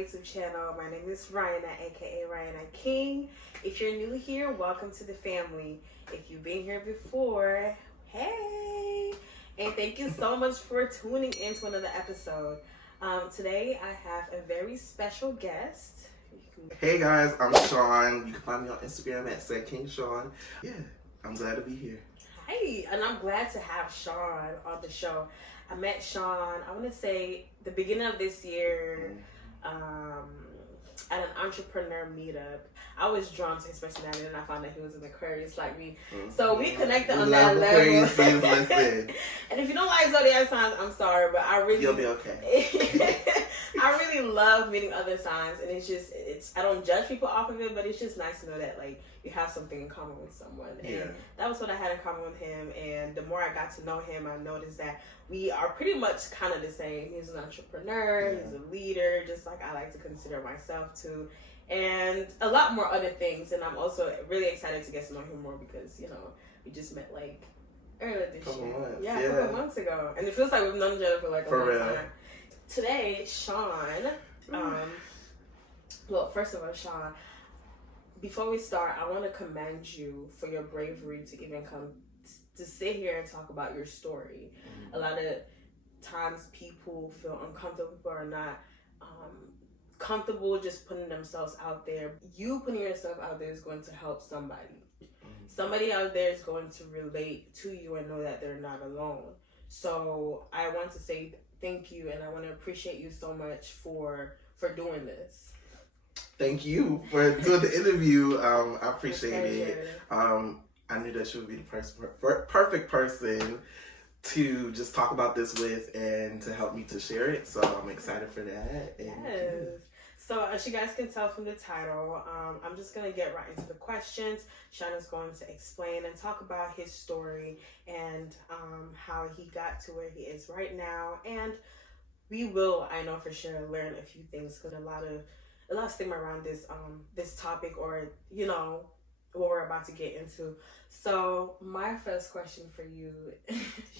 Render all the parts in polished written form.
YouTube channel. My name is Ryana, aka Ryana King. If you're new here, welcome to the family. If you've been here before, hey! And thank you so much for tuning in to another episode. Today I have a very special guest. Hey guys, I'm Sean. You can find me on Instagram at @SaidKingSean. Yeah, I'm glad to be here. Hey, and I'm glad to have Sean on the show. I met Sean, I want to say the beginning of this year at an entrepreneur meetup. I was drawn to his personality and I found that he was an Aquarius like me. So we connected on that level. And if you don't like zodiac signs, I'm sorry, but You'll be okay. I really love meeting other signs, and I don't judge people off of it, but it's just nice to know that like you have something in common with someone. And that was what I had in common with him, and the more I got to know him, I noticed that we are pretty much kind of the same. He's an entrepreneur, he's a leader, just like I like to consider myself too, and a lot more other things. And I'm also really excited to get to know him more because, you know, we just met like earlier this year. Months. A couple of months ago. And it feels like we've known each other for like a long time. Today, Sean, well, first of all, Sean, before we start, I want to commend you for your bravery to even come to sit here and talk about your story. A lot of times people feel uncomfortable or not comfortable just putting themselves out there. You putting yourself out there is going to help somebody. Somebody out there is going to relate to you and know that they're not alone. So I want to say thank you, and I want to appreciate you so much for doing this. Thank you for doing the interview. I appreciate it. I knew that you would be the perfect person to just talk about this with and to help me to share it. So I'm excited for that. Yes. So as you guys can tell from the title, I'm just going to get right into the questions. Sean is going to explain and talk about his story and how he got to where he is right now. And we will, I know for sure, learn a few things, because a lot of stigma around this topic, or, you know, what we're about to get into. So my first question for you,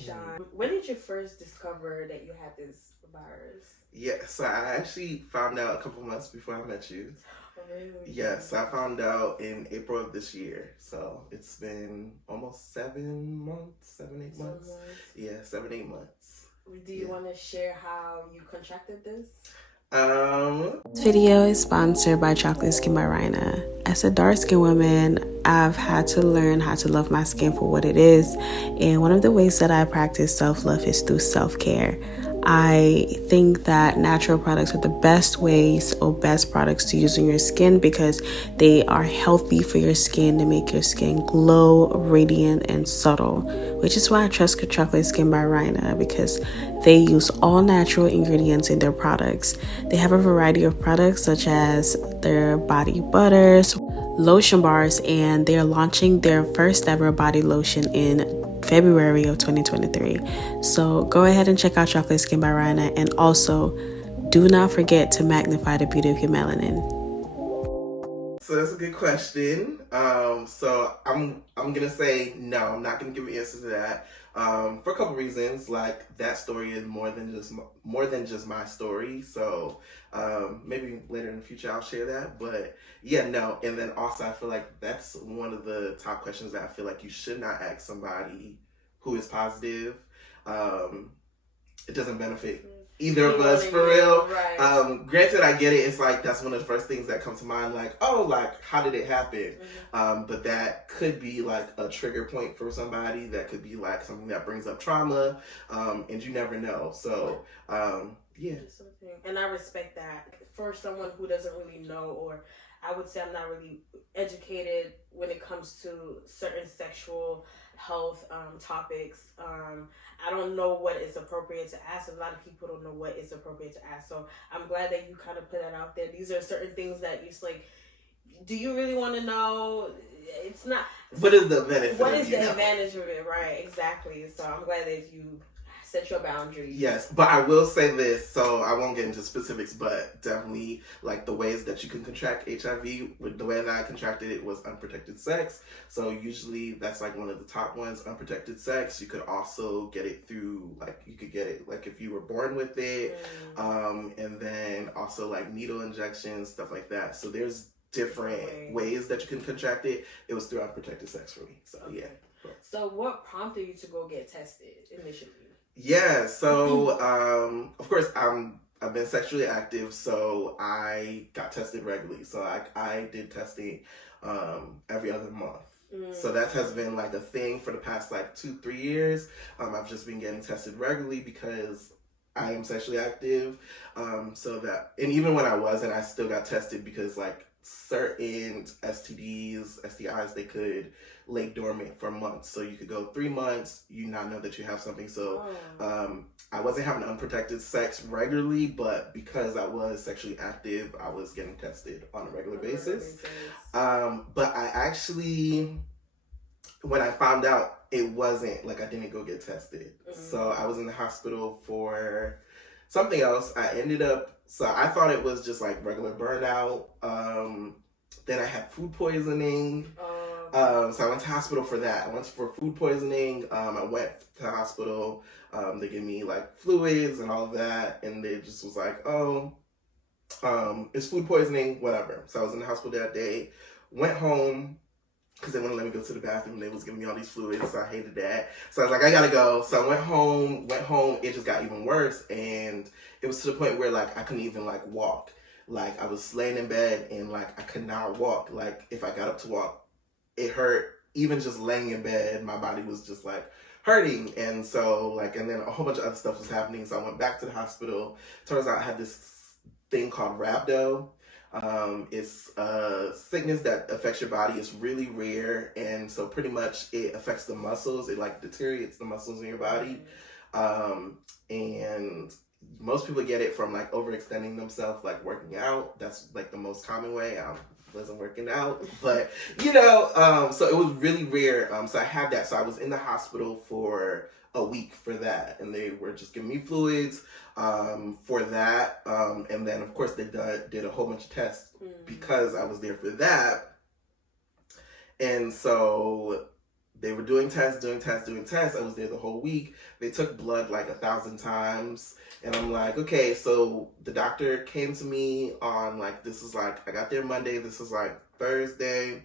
Sean, when did you first discover that you had this virus? Yeah, so I actually found out a couple months before I met you. Oh, really? Yes, I found out in April of this year. So it's been almost 7 months, 7-8 months. Yeah, 7-8 months. Do you want to share how you contracted this? This video is sponsored by Chocolate Skin by Ryana. As a dark-skinned woman, I've had to learn how to love my skin for what it is, and one of the ways that I practice self-love is through self-care. I think that natural products are the best ways or best products to use on your skin because they are healthy for your skin to make your skin glow, radiant, and subtle, which is why I trust Chocolate Skin by Ryana, because they use all natural ingredients in their products. They have a variety of products such as their body butters, lotion bars, and they're launching their first ever body lotion in February of 2023. So go ahead and check out Chocolate Skin by Ryana, and also do not forget to magnify the beauty of your melanin. So that's a good question. So I'm gonna say no. I'm not gonna give an answer to that. For a couple reasons. Like, that story is more than just my story. So maybe later in the future I'll share that. But yeah, no. And then also I feel like that's one of the top questions that I feel like you should not ask somebody who is positive. It doesn't benefit either of us, for real. Right. Granted, I get it. It's like that's one of the first things that come to mind. Like, oh, like, how did it happen? But that could be like a trigger point for somebody. That could be like something that brings up trauma, and you never know. So, yeah. And I respect that. For someone who doesn't really know, or I would say I'm not really educated when it comes to certain sexual health topics. I don't know what is appropriate to ask. A lot of people don't know what is appropriate to ask. So I'm glad that you kind of put that out there. These are certain things that you're like, do you really want to know? It's not. What is the benefit? What is the advantage of it? Right, exactly. So I'm glad that you set your boundaries. Yes, but I will say this, so I won't get into specifics, but definitely like the ways that you can contract HIV, with the way that I contracted it was unprotected sex. So usually that's like one of the top ones, unprotected sex. You could also get it through, like you could get it like if you were born with it, and then also like needle injections, stuff like that. So there's different ways that you can contract it. It was through unprotected sex for me. So yeah. So what prompted you to go get tested initially? Yeah, so of course I've been sexually active, so I got tested regularly. So I did testing every other month. So that has been like a thing for the past like 2-3 years. I've just been getting tested regularly because I am sexually active. So that, and even when I wasn't, I still got tested because like certain STIs, they could lay dormant for months. So you could go 3 months, you not know that you have something. So I wasn't having unprotected sex regularly, but because I was sexually active, I was getting tested on a regular basis. But I actually, when I found out, it wasn't like I didn't go get tested. So I was in the hospital for something else. So I thought it was just like regular burnout. Then I had food poisoning. So I went to hospital for that. I went for food poisoning. I went to the hospital. They gave me like fluids and all of that. And they just was like, it's food poisoning, whatever. So I was in the hospital that day. Went home because they wouldn't let me go to the bathroom. They was giving me all these fluids. So I hated that. So I was like, I gotta go. So I went home. It just got even worse. And it was to the point where like I couldn't even like walk. Like I was laying in bed and like I could not walk. Like if I got up to walk, it hurt. Even just laying in bed, my body was just like hurting. And so like, and then a whole bunch of other stuff was happening. So I went back to the hospital. Turns out I had this thing called rhabdo. It's a sickness that affects your body. It's really rare. And so pretty much it affects the muscles. It like deteriorates the muscles in your body. And most people get it from like overextending themselves, like working out. That's like the most common way. I wasn't working out, but so it was really rare. So I had that. So I was in the hospital for a week for that, and they were just giving me fluids for that. And then of course they did a whole bunch of tests because I was there for that. And so they were doing tests. I was there the whole week. They took blood like 1,000 times. And I'm like, okay, so the doctor came to me on like, this is like, I got there Monday. This is like Thursday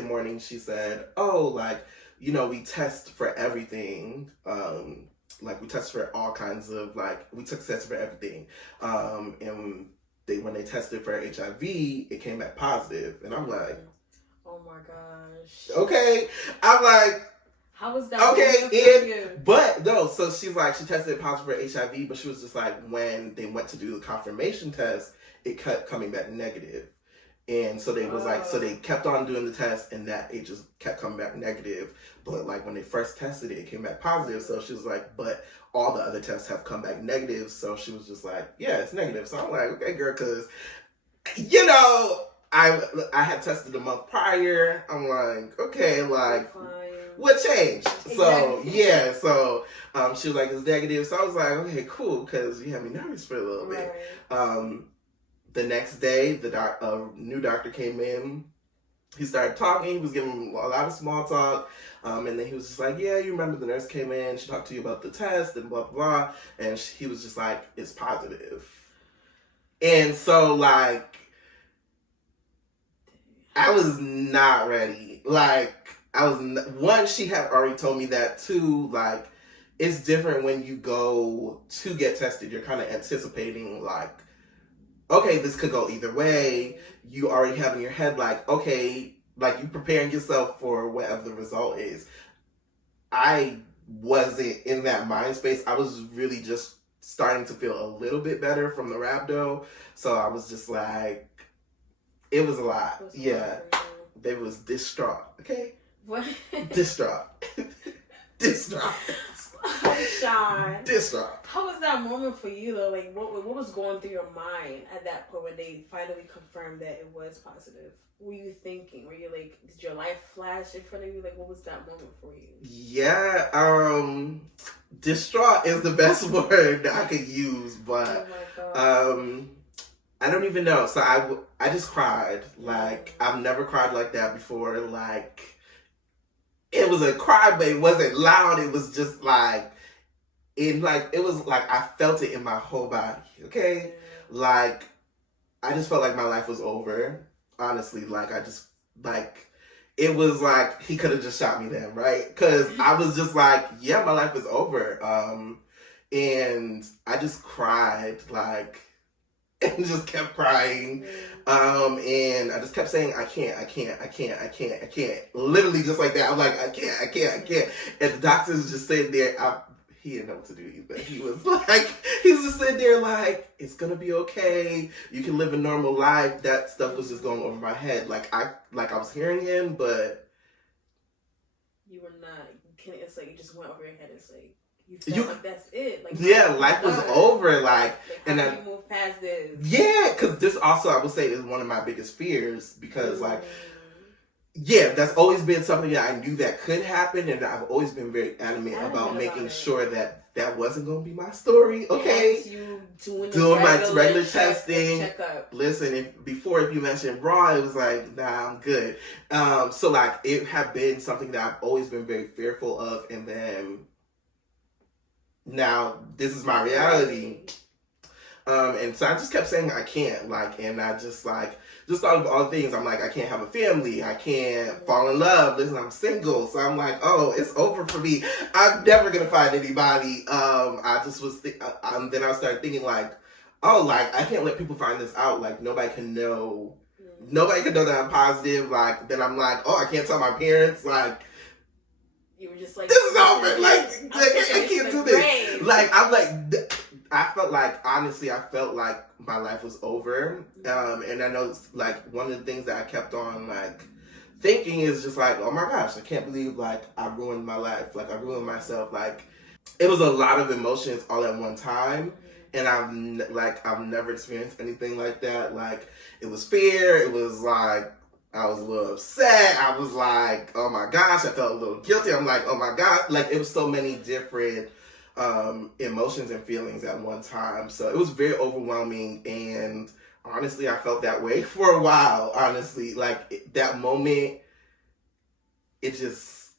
morning. She said, we test for everything. Like we test for all kinds of we took tests for everything. And when they tested for HIV, it came back positive. And I'm like, oh my gosh. Okay. I'm like, how was that? Okay, but no, so she's like, she tested positive for HIV, but she was just like, when they went to do the confirmation test, it kept coming back negative. And so they was like, so they kept on doing the test and that it just kept coming back negative. But like when they first tested it, it came back positive. So she was like, but all the other tests have come back negative. So she was just like, yeah, it's negative. So I'm like, okay, girl, because, I had tested a month prior. I'm like, okay, like, what changed? Exactly. So, yeah, so she was like, it's negative. So I was like, okay, cool, because you had me nervous for a little bit. The next day, a new doctor came in. He started talking. He was giving a lot of small talk. And then he was just like, yeah, you remember the nurse came in. She talked to you about the test and blah, blah, blah. And he was just like, it's positive. And so, like, I was not ready. She had already told me that. Two, like, it's different when you go to get tested. You're kind of anticipating, like, okay, this could go either way. You already have in your head, like, okay, like, you preparing yourself for whatever the result is. I wasn't in that mind space. I was really just starting to feel a little bit better from the rhabdo. So I was just like, it was a lot. Yeah. They was distraught. Okay? What? Distraught. distraught. Sean. Distraught. How was that moment for you though? Like, what was going through your mind at that point when they finally confirmed that it was positive? What were you thinking? Were you like, did your life flash in front of you? Like, what was that moment for you? Yeah, distraught is the best word that I could use, but I don't even know. So I just cried. Like, I've never cried like that before. Like, it was a cry, but it wasn't loud. It was just like, it was like I felt it in my whole body. Okay, like I just felt like my life was over. Honestly, like I just it was like he could have just shot me then, right? Because I was just like, yeah, my life is over. And I just cried, like, and just kept crying. And I just kept saying, I can't. Literally just like that. I'm like, I can't. And the doctor's just sitting there. He didn't know what to do either. He was just sitting there like, it's gonna be okay. You can live a normal life. That stuff was just going over my head. Like I was hearing him, but you were not. It's like it just went over your head. It's like you felt like that's it. Like life was over. Like how do you move past this? Yeah, because this also I would say is one of my biggest fears because yeah, that's always been something that I knew that could happen, and I've always been very adamant about making sure that wasn't going to be my story. Okay, you doing my regular testing. Listen, if you mentioned raw, it was like, nah, I'm good. So like it had been something that I've always been very fearful of, and then now this is my reality. And so I just kept saying I can't, like, and I just thought of all the things. I'm like, I can't have a family. I can't fall in love. Listen, I'm single. So I'm like, oh, it's over for me. I'm never going to find anybody. I just was, then I started thinking like, oh, like, I can't let people find this out. Like, nobody can know. Nobody can know that I'm positive. Like, then I'm like, oh, I can't tell my parents. Like, you were just like, this is over. Like I can't do this. Like, I'm like, I felt like, honestly, my life was over. And I know, like, one of the things that I kept on, like, thinking is just like, oh my gosh, I can't believe, like, I ruined my life. Like, I ruined myself. Like, it was a lot of emotions all at one time. And I've never experienced anything like that. Like, it was fear. It was, like, I was a little upset. I was like, oh my gosh, I felt a little guilty. I'm like, oh my God. Like, it was so many different emotions and feelings at one time. So it was very overwhelming, and honestly, I felt that way for a while. Honestly, like that moment, it was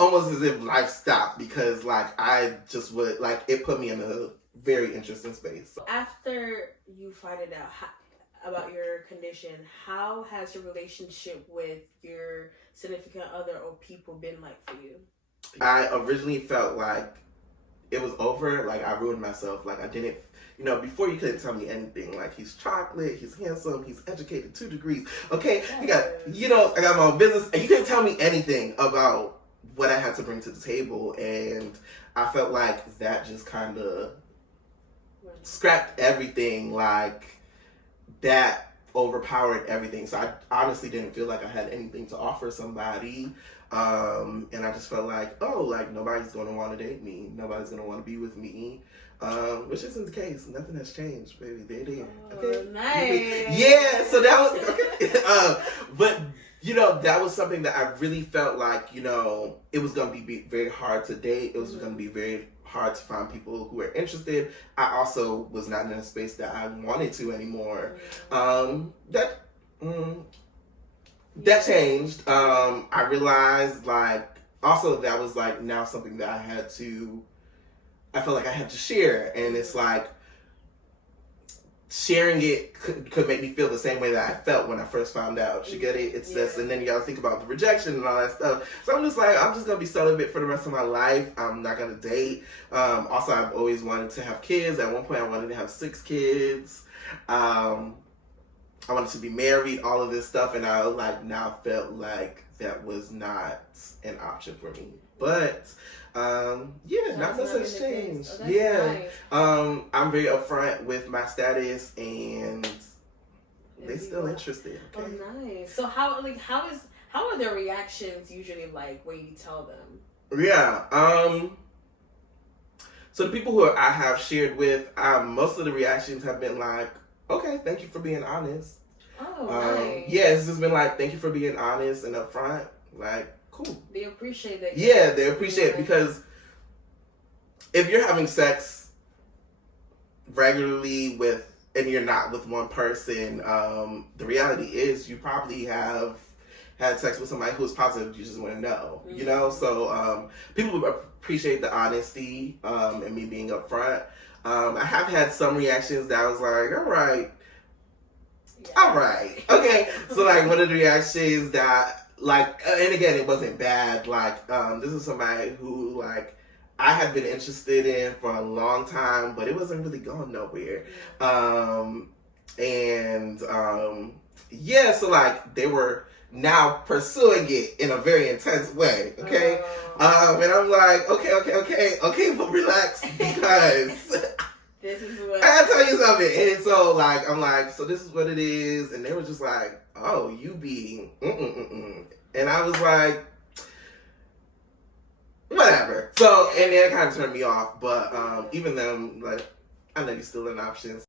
almost as if life stopped because like I just would like it put me in a very interesting space. After you find it out about your condition, how has your relationship with your significant other or people been like for you? I originally felt like it was over, like I ruined myself, like I didn't, before you couldn't tell me anything, like he's chocolate, he's handsome, he's educated 2 degrees, okay, I got my own business, and you couldn't tell me anything about what I had to bring to the table, and I felt like that just kind of scrapped everything, like that overpowered everything, so I honestly didn't feel like I had anything to offer somebody. And I just felt like, oh, like nobody's going to want to date me. Nobody's going to want to be with me. Which isn't the case. Nothing has changed, baby. They're there. Okay. Nice. Yeah. So that was okay. But that was something that I really felt like, it was going to be very hard to date. It was going to be very hard to find people who were interested. I also was not in a space that I wanted to anymore. That changed. I realized, like, also that was, like, now something that I felt like I had to share. And it's like, sharing it could make me feel the same way that I felt when I first found out. You get it? It's this, and then you gotta think about the rejection and all that stuff. So I'm just like, I'm just gonna be celibate for the rest of my life. I'm not gonna date. Also, I've always wanted to have kids. At one point, I wanted to have 6 kids. I wanted to be married, all of this stuff, and I now felt like that was not an option for me. But not much has changed. Nice. I'm very upfront with my status, and they're still interested. Okay? Oh, nice. So how are their reactions usually like when you tell them? Yeah. So the people who I have shared with, most of the reactions have been like, okay, thank you for being honest. Oh, nice. Yeah, it's just been like, thank you for being honest and upfront. Like, cool. They appreciate that. Yeah, they appreciate it, because if you're having sex regularly and you're not with one person, the reality is you probably have had sex with somebody who's positive. You just want to know, you know? So people appreciate the honesty and me being upfront. I have had some reactions that I was like, all right. Okay. So like one of the reactions that like, and again, it wasn't bad. Like, this is somebody who like I had been interested in for a long time, but it wasn't really going nowhere. Yeah, so like they were now pursuing it in a very intense way. Okay. And I'm like, okay, but relax, because this is what I gotta tell you something. And so like I'm like, so this is what it is, and they were just like, oh, you be and I was like, whatever. So and then it kind of turned me off, but even them, like, I know you're still an option,